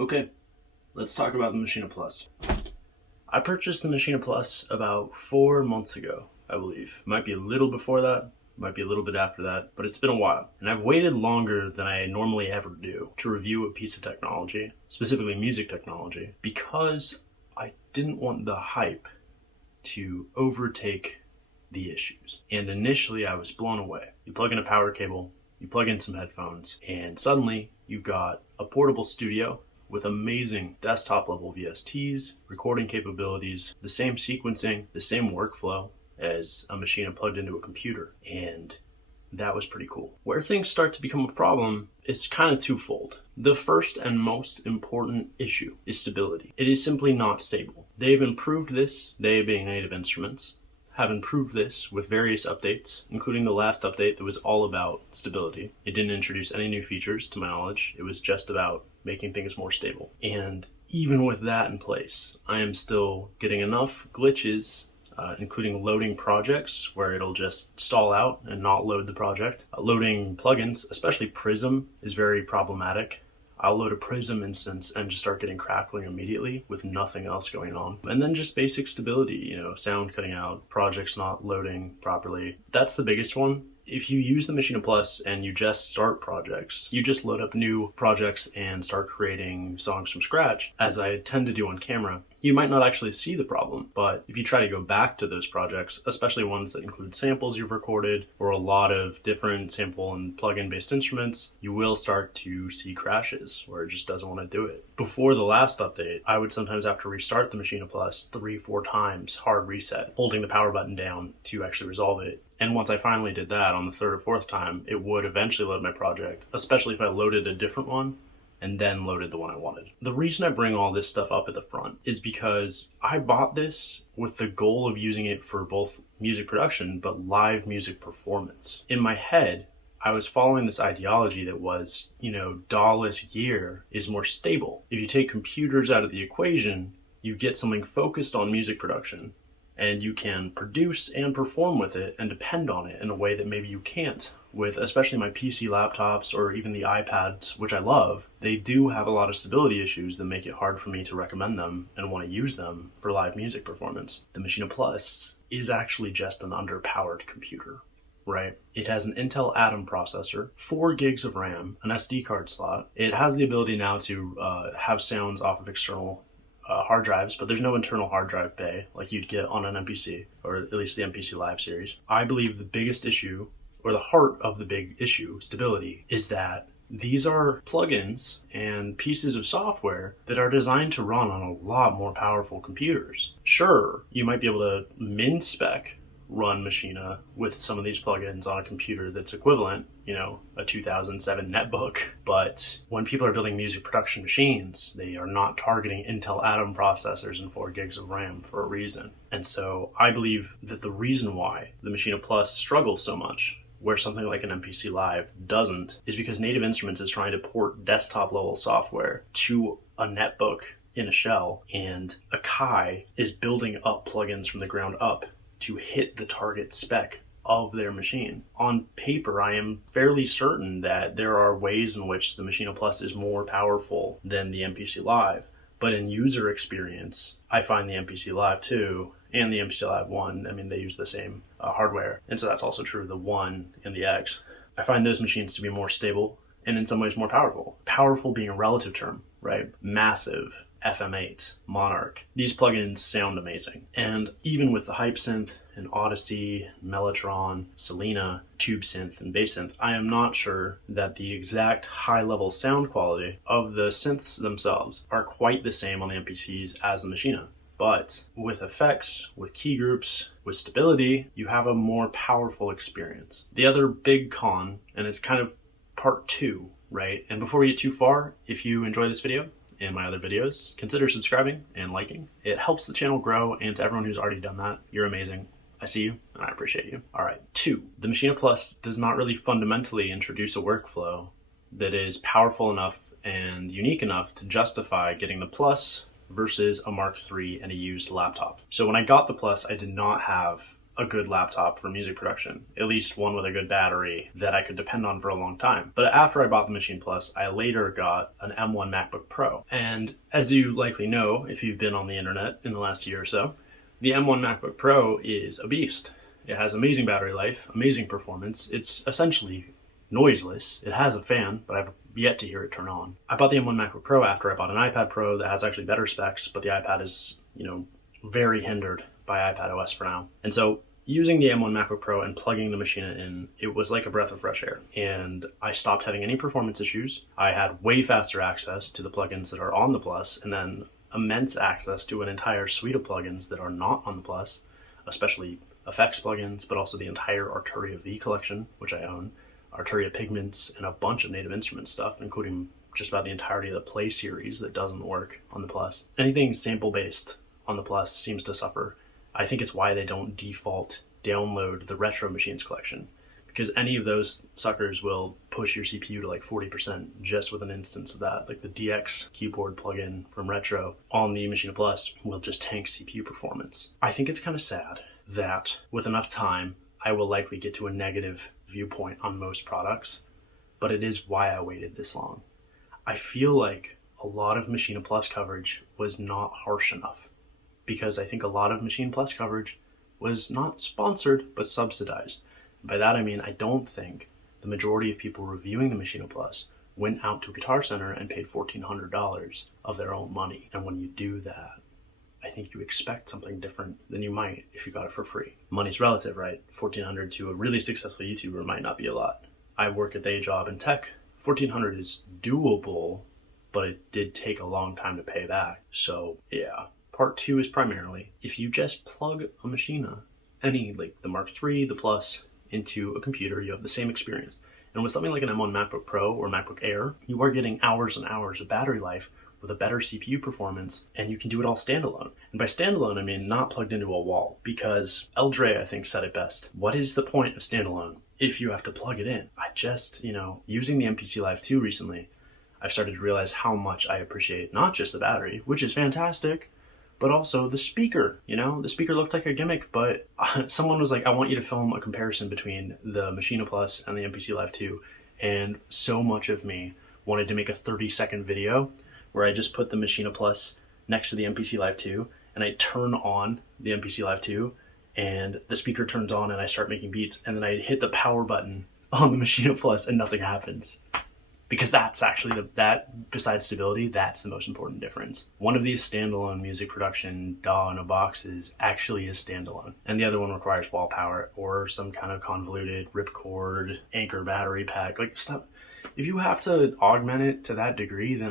Okay, let's talk about the Maschine Plus. I purchased the Maschine Plus about 4 months ago, I believe. Might be a little before that, might be a little bit after that, but it's been a while. And I've waited longer than I normally ever do to review a piece of technology, specifically music technology, because I didn't want the hype to overtake the issues. And initially I was blown away. You plug in a power cable, you plug in some headphones, and suddenly you've got a portable studio with amazing desktop level VSTs, recording capabilities, the same sequencing, the same workflow as a machine plugged into a computer. And that was pretty cool. Where things start to become a problem is kind of twofold. The first and most important issue is stability. It is simply not stable. They've improved this, they being Native Instruments, have improved this with various updates, including the last update that was all about stability. It didn't introduce any new features to my knowledge. It was just about making things more stable. And even with that in place, I am still getting enough glitches, including loading projects where it'll just stall out and not load the project. Loading plugins, especially Prism, is very problematic. I'll load a Prism instance and just start getting crackling immediately with nothing else going on. And then just basic stability, sound cutting out, projects not loading properly. That's the biggest one. If you use the Maschine Plus and you just start projects, you just load up new projects and start creating songs from scratch, as I tend to do on camera, you might not actually see the problem. But if you try to go back to those projects, especially ones that include samples you've recorded or a lot of different sample and plug-in based instruments, you will start to see crashes where it just doesn't want to do it. Before the last update, I would sometimes have to restart the Maschine Plus 3-4 times, hard reset, holding the power button down to actually resolve it. And once I finally did that on the 3rd or 4th time, it would eventually load my project, especially if I loaded a different one and then loaded the one I wanted. The reason I bring all this stuff up at the front is because I bought this with the goal of using it for both music production, but live music performance. In my head, I was following this ideology that was, DAW-less gear is more stable. If you take computers out of the equation, you get something focused on music production, and you can produce and perform with it and depend on it in a way that maybe you can't with especially my PC laptops or even the iPads, which I love. They do have a lot of stability issues that make it hard for me to recommend them and want to use them for live music performance. The Maschine Plus is actually just an underpowered computer, right? It has an Intel Atom processor, 4 gigs of RAM, an SD card slot. It has the ability now to have sounds off of external hard drives, but there's no internal hard drive bay like you'd get on an MPC, or at least the MPC Live series. I believe the biggest issue, or the heart of the big issue, stability, is that these are plugins and pieces of software that are designed to run on a lot more powerful computers. Sure, you might be able to min-spec run Maschine with some of these plugins on a computer that's equivalent, a 2007 netbook. But when people are building music production machines, they are not targeting Intel Atom processors and 4 gigs of RAM for a reason. And so I believe that the reason why the Maschine Plus struggles so much, where something like an MPC Live doesn't, is because Native Instruments is trying to port desktop level software to a netbook in a shell, and Akai is building up plugins from the ground up to hit the target spec of their machine. On paper, I am fairly certain that there are ways in which the Maschine Plus is more powerful than the MPC Live, but in user experience, I find the MPC Live 2 and the MPC Live 1, they use the same hardware, and so that's also true of the 1 and the X. I find those machines to be more stable and in some ways more powerful. Powerful being a relative term, right? Massive, FM8, Monarch. These plugins sound amazing. And even with the Hype Synth and Odyssey, Mellotron, Selena, Tube Synth, and Bass Synth, I am not sure that the exact high-level sound quality of the synths themselves are quite the same on the MPCs as the Maschine. But with effects, with key groups, with stability, you have a more powerful experience. The other big con, and it's kind of part 2, right? And before we get too far, if you enjoy this video and my other videos, consider subscribing and liking. It helps the channel grow, and to everyone who's already done that, you're amazing. I see you, and I appreciate you. All right, 2, the Maschine Plus does not really fundamentally introduce a workflow that is powerful enough and unique enough to justify getting the Plus versus a Mark III and a used laptop. So when I got the Plus, I did not have a good laptop for music production, at least one with a good battery that I could depend on for a long time. But after I bought the Maschine Plus, I later got an M1 MacBook Pro. And as you likely know, if you've been on the internet in the last year or so, the M1 MacBook Pro is a beast. It has amazing battery life, amazing performance. It's essentially noiseless. It has a fan, but I've yet to hear it turn on. I bought the M1 MacBook Pro after I bought an iPad Pro that has actually better specs, but the iPad is, very hindered by iPad OS for now. And so using the M1 MacBook Pro and plugging the Maschine in, it was like a breath of fresh air. And I stopped having any performance issues. I had way faster access to the plugins that are on the Plus, and then immense access to an entire suite of plugins that are not on the Plus, especially effects plugins, but also the entire Arturia V collection, which I own, Arturia Pigments, and a bunch of Native Instruments stuff, including just about the entirety of the Play series that doesn't work on the Plus. Anything sample-based on the Plus seems to suffer. I think it's why they don't default download the Retro Machines collection, because any of those suckers will push your CPU to like 40% just with an instance of that. Like the DX keyboard plugin from Retro on the Maschine Plus will just tank CPU performance. I think it's kind of sad that with enough time, I will likely get to a negative viewpoint on most products, but it is why I waited this long. I feel like a lot of Maschine Plus coverage was not harsh enough, because I think a lot of Maschine Plus coverage was not sponsored, but subsidized. By that I mean I don't think the majority of people reviewing the Maschine Plus went out to Guitar Center and paid $1,400 of their own money. And when you do that, I think you expect something different than you might if you got it for free. Money's relative, right? $1,400 to a really successful YouTuber might not be a lot. I work a day job in tech. $1,400 is doable, but it did take a long time to pay back. So yeah, part two is primarily, if you just plug a Maschine, any, like the Mark III, the Plus, into a computer, you have the same experience. And with something like an M1 MacBook Pro or MacBook Air, you are getting hours and hours of battery life with a better CPU performance, and you can do it all standalone. And by standalone, I mean not plugged into a wall, because Eldre, I think, said it best. What is the point of standalone if you have to plug it in? I just, using the MPC Live 2 recently, I've started to realize how much I appreciate not just the battery, which is fantastic, but also the speaker. The speaker looked like a gimmick, but someone was like, I want you to film a comparison between the Maschine Plus and the MPC Live 2, and so much of me wanted to make a 30-second video where I just put the Maschine Plus next to the MPC Live 2, and I turn on the MPC Live 2, and the speaker turns on, and I start making beats, and then I hit the power button on the Maschine Plus, and nothing happens. Because that's actually, that besides stability, that's the most important difference. One of these standalone music production DAW in a boxes actually is standalone, and the other one requires wall power or some kind of convoluted ripcord anchor battery pack, like stuff. If you have to augment it to that degree, then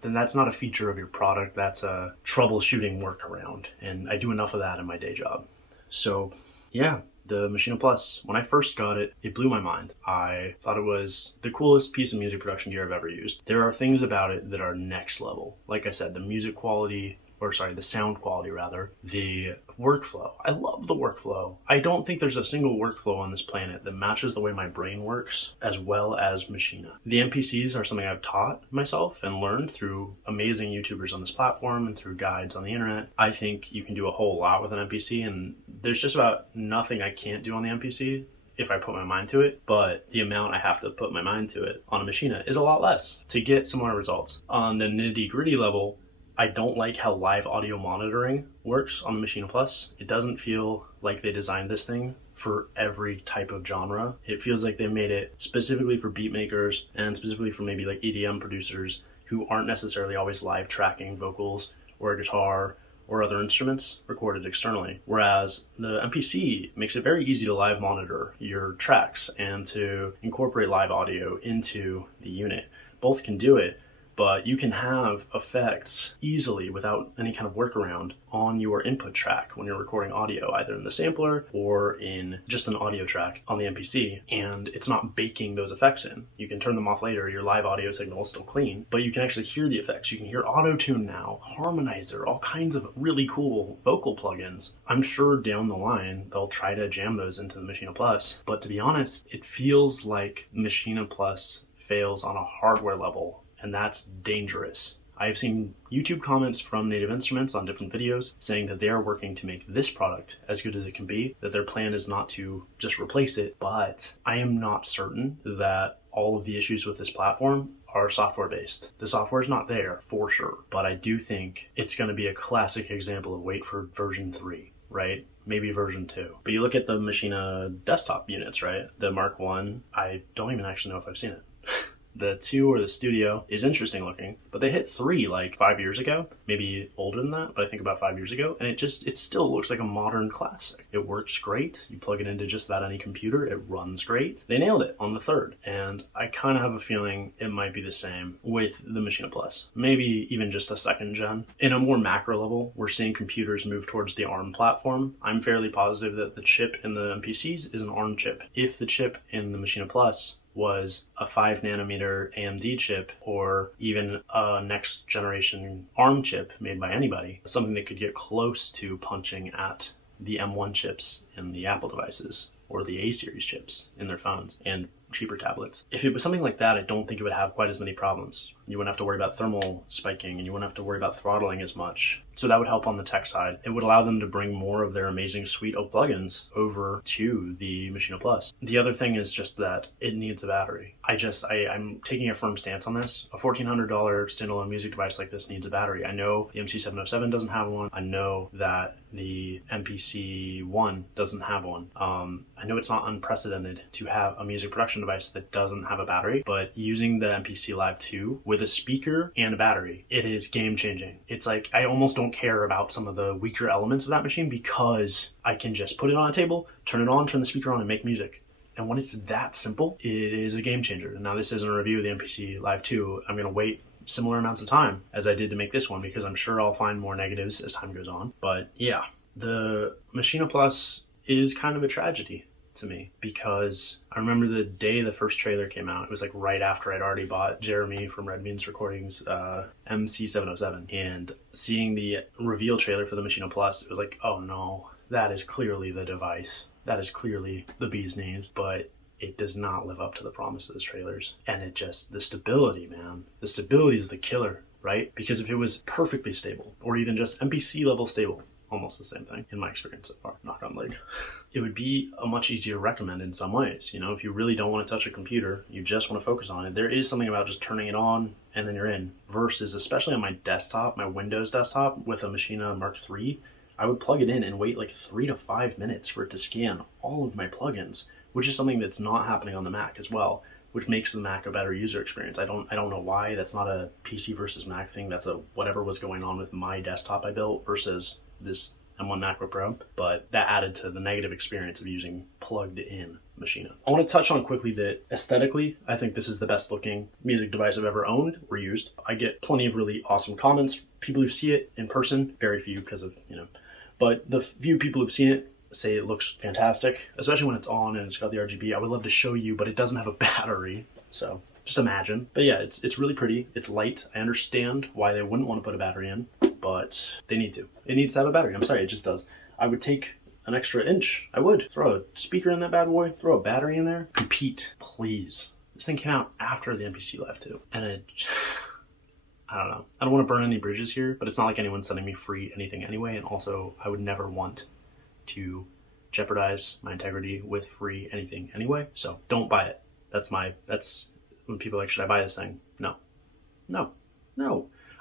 that's not a feature of your product, that's a troubleshooting workaround. And I do enough of that in my day job. So yeah, the Maschine Plus, when I first got it, it blew my mind. I thought it was the coolest piece of music production gear I've ever used. There are things about it that are next level. Like I said, the sound quality rather, the workflow. I love the workflow. I don't think there's a single workflow on this planet that matches the way my brain works as well as Maschine. The MPCs are something I've taught myself and learned through amazing YouTubers on this platform and through guides on the internet. I think you can do a whole lot with an MPC, and there's just about nothing I can't do on the MPC if I put my mind to it, but the amount I have to put my mind to it on a Maschine is a lot less to get similar results. On the nitty-gritty level, I don't like how live audio monitoring works on the Maschine Plus. It doesn't feel like they designed this thing for every type of genre. It feels like they made it specifically for beat makers and specifically for maybe like EDM producers who aren't necessarily always live tracking vocals or a guitar or other instruments recorded externally. Whereas the MPC makes it very easy to live monitor your tracks and to incorporate live audio into the unit. Both can do it, but you can have effects easily without any kind of workaround on your input track when you're recording audio, either in the sampler or in just an audio track on the MPC, and it's not baking those effects in. You can turn them off later, your live audio signal is still clean, but you can actually hear the effects. You can hear auto-tune now, harmonizer, all kinds of really cool vocal plugins. I'm sure down the line they'll try to jam those into the Maschine Plus, but to be honest, it feels like Maschine Plus fails on a hardware level, and that's dangerous. I've seen YouTube comments from Native Instruments on different videos saying that they are working to make this product as good as it can be, that their plan is not to just replace it, but I am not certain that all of the issues with this platform are software based. The software is not there for sure, but I do think it's going to be a classic example of wait for version 3, right? Maybe version 2. But you look at the Maschine desktop units, right? The Mark 1, I don't even actually know if I've seen it. The 2 or the Studio is interesting looking, but they hit 3 like 5 years ago, maybe older than that, but I think about 5 years ago, and it still looks like a modern classic. It works great. You plug it into just about any computer, it runs great. They nailed it on the 3rd, and I kind of have a feeling it might be the same with the Maschine Plus. Maybe even just a 2nd gen. In a more macro level, we're seeing computers move towards the ARM platform. I'm fairly positive that the chip in the MPCs is an ARM chip. If the chip in the Maschine Plus was a 5 nanometer AMD chip or even a next generation ARM chip made by anybody, something that could get close to punching at the M1 chips in the Apple devices or the A series chips in their phones and cheaper tablets. If it was something like that, I don't think it would have quite as many problems. You wouldn't have to worry about thermal spiking and you wouldn't have to worry about throttling as much. So that would help on the tech side. It would allow them to bring more of their amazing suite of plugins over to the Maschine Plus. The other thing is just that it needs a battery. I'm taking a firm stance on this. A $1,400 standalone music device like this needs a battery. I know the MC707 doesn't have one. I know that the MPC-1 doesn't have one. I know it's not unprecedented to have a music production device that doesn't have a battery, but using the MPC Live 2 with a speaker and a battery, it is game changing. It's like, I almost don't care about some of the weaker elements of that machine because I can just put it on a table, turn it on, turn the speaker on, and make music. And when it's that simple, it is a game changer. Now, this isn't a review of the MPC Live 2. I'm going to wait similar amounts of time as I did to make this one because I'm sure I'll find more negatives as time goes on. But yeah, the Maschine Plus is kind of a tragedy to me because I remember the day the first trailer came out. It was like right after I'd already bought Jeremy from Red Beans Recordings MC707, and seeing the reveal trailer for the Maschine Plus, it was like, oh no, that is clearly the device. That is clearly the bee's knees, but it does not live up to the promise of those trailers. And the stability, man, the stability is the killer, right? Because if it was perfectly stable or even just MPC level stable, almost the same thing in my experience so far, knock on wood, it would be a much easier recommend in some ways. You know, if you really don't want to touch a computer, you just want to focus on it, there is something about just turning it on and then you're in, versus especially on my desktop, my Windows desktop with a Maschine Mark III, I would plug it in and wait like 3 to 5 minutes for it to scan all of my plugins, which is something that's not happening on the Mac as well, which makes the Mac a better user experience. I don't know why. That's not a PC versus Mac thing. That's a whatever was going on with my desktop I built versus this M1 MacBook Pro, but that added to the negative experience of using plugged in Maschine. I want to touch on quickly that aesthetically, I think this is the best looking music device I've ever owned or used. I get plenty of really awesome comments. People who see it in person, very few because of, but the few people who've seen it say it looks fantastic, especially when it's on and it's got the RGB. I would love to show you, but it doesn't have a battery, so just imagine. But yeah, it's really pretty. It's light. I understand why they wouldn't want to put a battery in, but they need to. It needs to have a battery. I'm sorry, it just does. I would take an extra inch. I would. Throw a speaker in that bad boy, throw a battery in there. Compete, please. This thing came out after the MPC Live 2, and I don't know. I don't want to burn any bridges here, but it's not like anyone's sending me free anything anyway, and also I would never want to jeopardize my integrity with free anything anyway, so don't buy it. That's when people are like, should I buy this thing? No.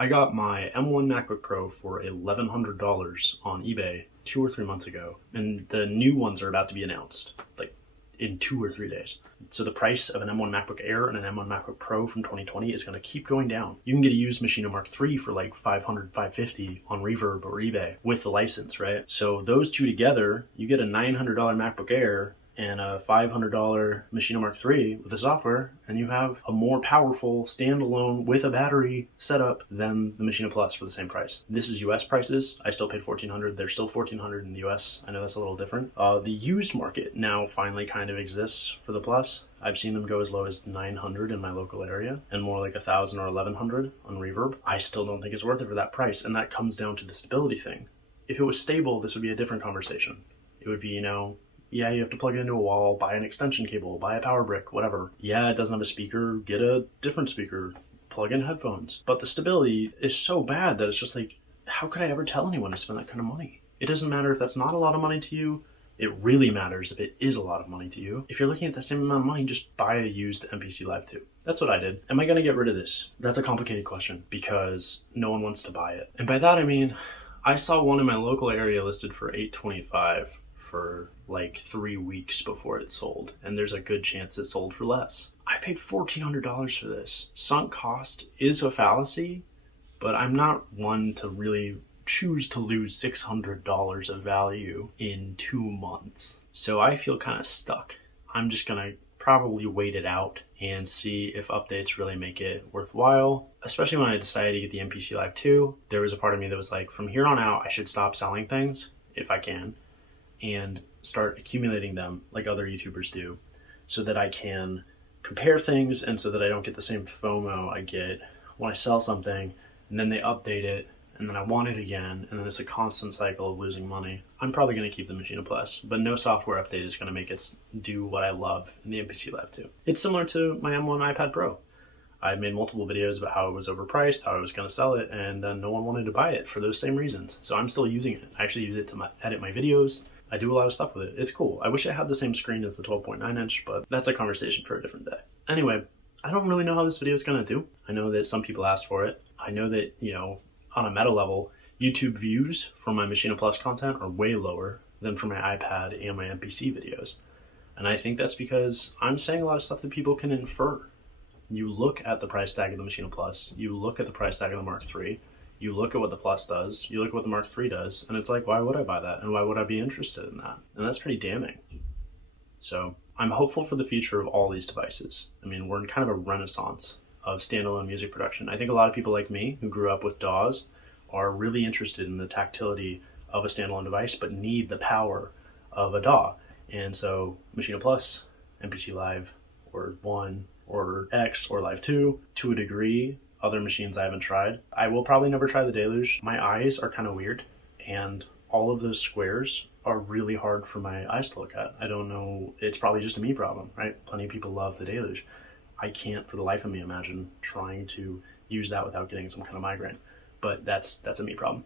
I got my M1 MacBook Pro for $1,100 on eBay 2 or 3 months ago, and the new ones are about to be announced, like in 2 or 3 days. So the price of an M1 MacBook Air and an M1 MacBook Pro from 2020 is going to keep going down. You can get a used Maschine Mark III for like $500, $550 on Reverb or eBay with the license, right? So those two together, you get a $900 MacBook Air and a $500 Maschine Mark III with the software, and you have a more powerful standalone with a battery setup than the Maschine Plus for the same price. This is US prices. I still paid $1,400. They're still $1,400 in the US. I know that's a little different. The used market now finally kind of exists for the Plus. I've seen them go as low as $900 in my local area and more like $1,000 or $1,100 on Reverb. I still don't think it's worth it for that price, and that comes down to the stability thing. If it was stable, this would be a different conversation. It would be, yeah, you have to plug it into a wall, buy an extension cable, buy a power brick, whatever. Yeah, it doesn't have a speaker, get a different speaker, plug-in headphones. But the stability is so bad that it's just like, how could I ever tell anyone to spend that kind of money? It doesn't matter if that's not a lot of money to you. It really matters if it is a lot of money to you. If you're looking at the same amount of money, just buy a used MPC Live 2. That's what I did. Am I gonna get rid of this? That's a complicated question because no one wants to buy it. And by that I mean, I saw one in my local area listed for $825 for like 3 weeks before it sold. And there's a good chance it sold for less. I paid $1,400 for this. Sunk cost is a fallacy, but I'm not one to really choose to lose $600 of value in 2 months. So I feel kind of stuck. I'm just gonna probably wait it out and see if updates really make it worthwhile. Especially when I decided to get the MPC Live 2, there was a part of me that was like, from here on out, I should stop selling things, if I can, and start accumulating them like other YouTubers do, so that I can compare things and so that I don't get the same FOMO I get when I sell something and then they update it and then I want it again, and then it's a constant cycle of losing money. I'm probably going to keep the Maschine Plus, but no software update is going to make it do what I love in the MPC Live 2. It's similar to my M1 iPad Pro. I made multiple videos about how it was overpriced, how I was going to sell it, and then no one wanted to buy it for those same reasons. So I'm still using it. I actually use it to edit my videos. I do a lot of stuff with it. It's cool. I wish it had the same screen as the 12.9 inch, but that's a conversation for a different day. Anyway, I don't really know how this video is going to do. I know that some people asked for it. I know that, on a meta level, YouTube views for my Maschine Plus content are way lower than for my iPad and my MPC videos. And I think that's because I'm saying a lot of stuff that people can infer. You look at the price tag of the Maschine Plus, you look at the price tag of the Mark III, you look at what the Plus does, you look at what the Mark III does, and it's like, why would I buy that? And why would I be interested in that? And that's pretty damning. So I'm hopeful for the future of all these devices. I mean, we're in kind of a renaissance of standalone music production. I think a lot of people like me who grew up with DAWs are really interested in the tactility of a standalone device, but need the power of a DAW. And so Maschine Plus, MPC Live, or 1, or X, or Live 2, to a degree, other machines I haven't tried. I will probably never try the Deluge. My eyes are kind of weird, and all of those squares are really hard for my eyes to look at. I don't know, it's probably just a me problem, right? Plenty of people love the Deluge. I can't for the life of me imagine trying to use that without getting some kind of migraine. But that's a me problem.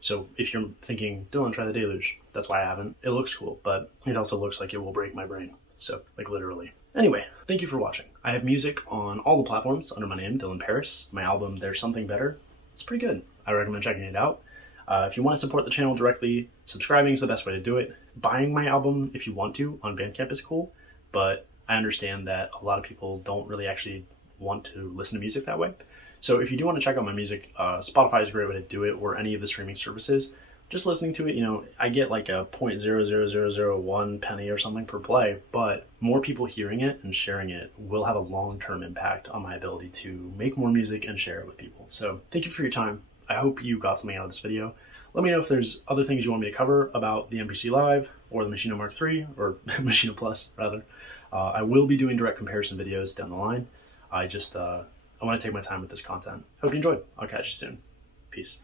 So if you're thinking, Dylan, try the Deluge, that's why I haven't. It looks cool, but it also looks like it will break my brain. So, like, literally. Anyway, thank you for watching. I have music on all the platforms under my name, Dylan Paris. My album, There's Something Better, it's pretty good. I recommend checking it out. If you want to support the channel directly, subscribing is the best way to do it. Buying my album, if you want to, on Bandcamp is cool, but I understand that a lot of people don't really actually want to listen to music that way. So if you do want to check out my music, Spotify is a great way to do it, or any of the streaming services. Just listening to it, I get like a 0.00001 penny or something per play, but more people hearing it and sharing it will have a long-term impact on my ability to make more music and share it with people. So thank you for your time. I hope you got something out of this video. Let me know if there's other things you want me to cover about the MPC Live or the Maschine Mark III, or Maschine Plus rather. I will be doing direct comparison videos down the line. I want to take my time with this content. Hope you enjoyed. I'll catch you soon. Peace.